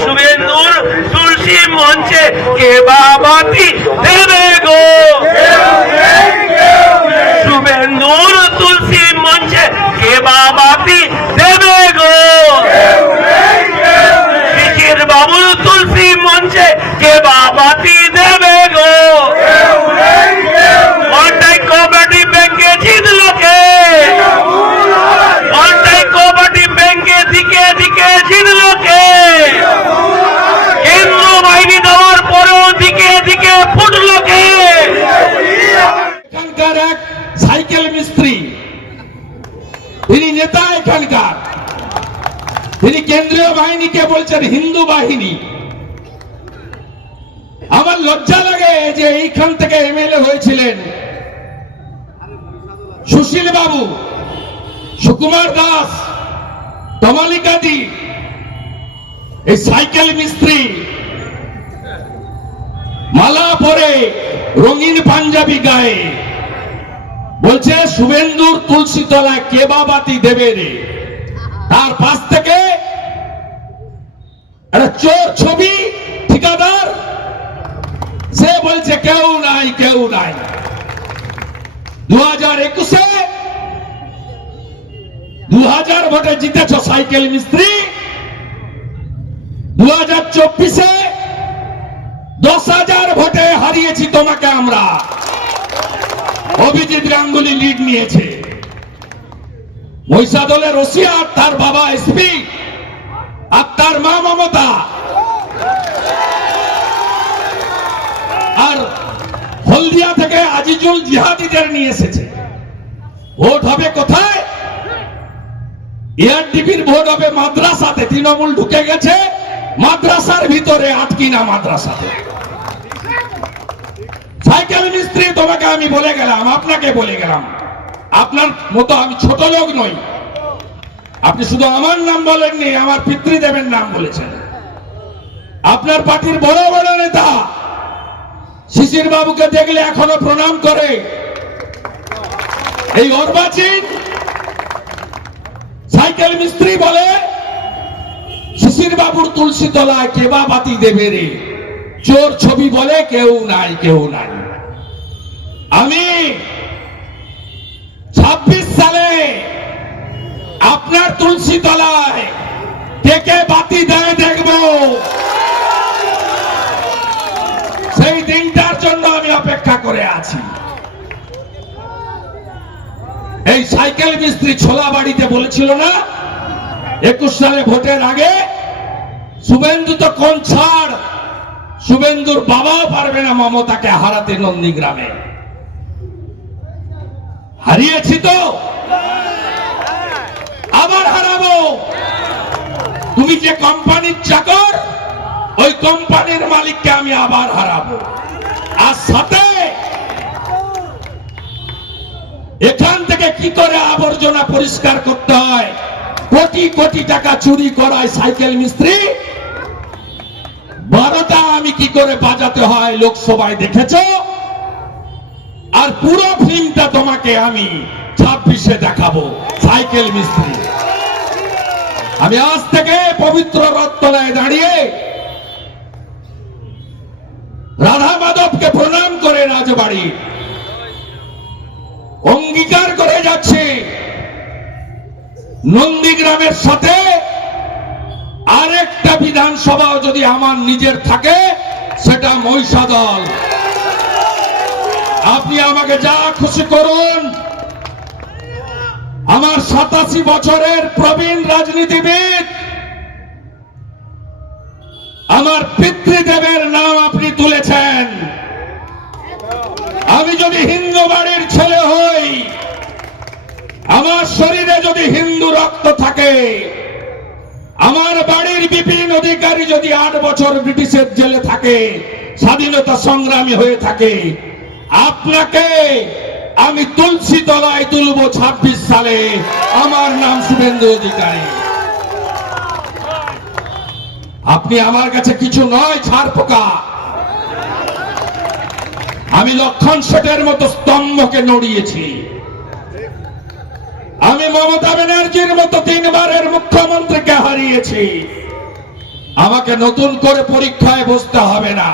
শুভেন্দুর তুলসী মঞ্চে কে বাবাতি দেবে গো, শুভেন্দুর তুলসী মঞ্চে কে বাবাতি দেবে গো, শিশির বাবুর তুলসী মঞ্চে কে বাবাতি দেবে গো, ওয়ানটাই কবাডি ব্যাংকে জিতলো কে, ওয়ানটাই কবাডি ব্যাংকে দিকে দিকে জিতলো কে, কেন্দ্র বাহিনী দেওয়ার পরেও দিকে দিকে ফুটলো কে। এখানকার এক সাইকেল মিস্ত্রি, তিনি নেতা এখানকার, তিনি কেন্দ্রীয় বাহিনীকে বলছেন হিন্দু বাহিনী। আমার লজ্জা লাগে যে এইখান থেকে এমএলএ হয়েছিলেন সুশীল বাবু, সুকুমার দাস, তমালিকাদি, এই সাইকেল মিস্ত্রি মালা পরে রঙিন পাঞ্জাবি গায়ে বলছে শুভেন্দুর তুলসী তলায় কে বাবাতি দেবে রে। তার পাশ থেকে একটা চোর ছবি ঠিকাদার, সে বলছে কেউ নাই কেউ নাই। 2021-এ 2000 ভোটে জিতেছ সাইকেল মিস্ত্রি, 2024-এ 10,000 ভোটে হারিয়েছি তোমাকে আমরা। অভিজিৎ গাঙ্গুলি লিড নিয়েছে, মহিষাদলের রসিয়া, তার বাবা এসপি আর তার মা মমতা, আর হলদিয়া থেকে আজিজুল জিহাদিদের নিয়ে এসেছে। ভোট হবে কোথায়? এআরডিপির ভোট হবে মাদ্রাসাতে। তৃণমূল ঢুকে গেছে মাদ্রাসার ভিতরে, আটকিনা মাদ্রাসাতে। সাইকেল মিস্ত্রি তোমাকে আমি বলে গেলাম, আপনাকে বলে গেলাম, আপনার মতো আমি ছোট লোক নই। আপনি শুধু আমার নাম বলেননি, আমার পিতৃদেবের নাম বলেছেন। আপনার পার্টির বড় বড় নেতা শিশির বাবুকে দেখলে এখনো প্রণাম করে। এই অর্বাচীন সাইকেল মিস্ত্রি বলে শিশির বাবুর তুলসী তলায় কে বাবাতি দেবে রে। চোর ছবি বলে কেউ নাই কেউ নাই। আমি 26 সালে আপনার তুলসী তলায় কে কে বাতি দেয় দেখব। সেই দিনটার জন্য আমি অপেক্ষা করে আছি। এই সাইকেল মিস্ত্রি ছোলা বাড়িতে বলেছিল না 21 সালে ভোটের আগে, শুভেন্দু তো কোন ছাড়, শুভেন্দুর বাবাও পারবে না মমতাকে হারাতে নন্দীগ্রামে। হারিয়েছি তো, আবার হারাবো। তুমি যে কোম্পানির চাকর, ওই কোম্পানির মালিককে আমি আবার হারাবো। আর সাথে এখান থেকে কি করে আবর্জনা পরিষ্কার করতে হয়, কোটি কোটি টাকা চুরি করায় সাইকেল মিস্ত্রি, 12টা আমি কি করে বাজাতে হয় লোকসভায় দেখেছ। আর পুরো ফিল্মটা তোমাকে আমি 26-এ দেখাবো। সাইকেল মিস্ত্রি, আমি আজ থেকে পবিত্র রথতলায় দাঁড়িয়ে রাধা মাধবকে প্রণাম করে রাজবাড়ি অঙ্গীকার করে যাচ্ছে, নন্দীগ্রামের সাথে আরেকটা বিধানসভাও যদি আমার নিজের থাকে, সেটা মহিষাদল। আপনি আমাকে যা খুশি করুন। আমার 87 বছরের প্রবীণ রাজনীতিবিদ, আমার পিতৃদেবের নাম আপনি তুলেছেন। আমি যদি হিন্দু বাড়ির ছেলে হই, আমার শরীরে যদি হিন্দু রক্ত থাকে, আমার বাড়ির বিপিন অধিকারী যদি 8 বছর ব্রিটিশের জেলে থাকে, স্বাধীনতা সংগ্রামী হয়ে থাকে, আপনাকে আমি তুলসী তলায় তুলব 26 সালে। আমার নাম শুভেন্দু অধিকারী। আপনি আমার কাছে কিছু নয়, ছাড় পোকা। আমি লক্ষণ শেঠের মতো স্তম্ভকে নড়িয়েছি। আমি মমতা ব্যানার্জির মতো 3 বারের মুখ্যমন্ত্রীকে হারিয়েছি। আমাকে আমাকে নতুন করে পরীক্ষায় বসতে হবে না।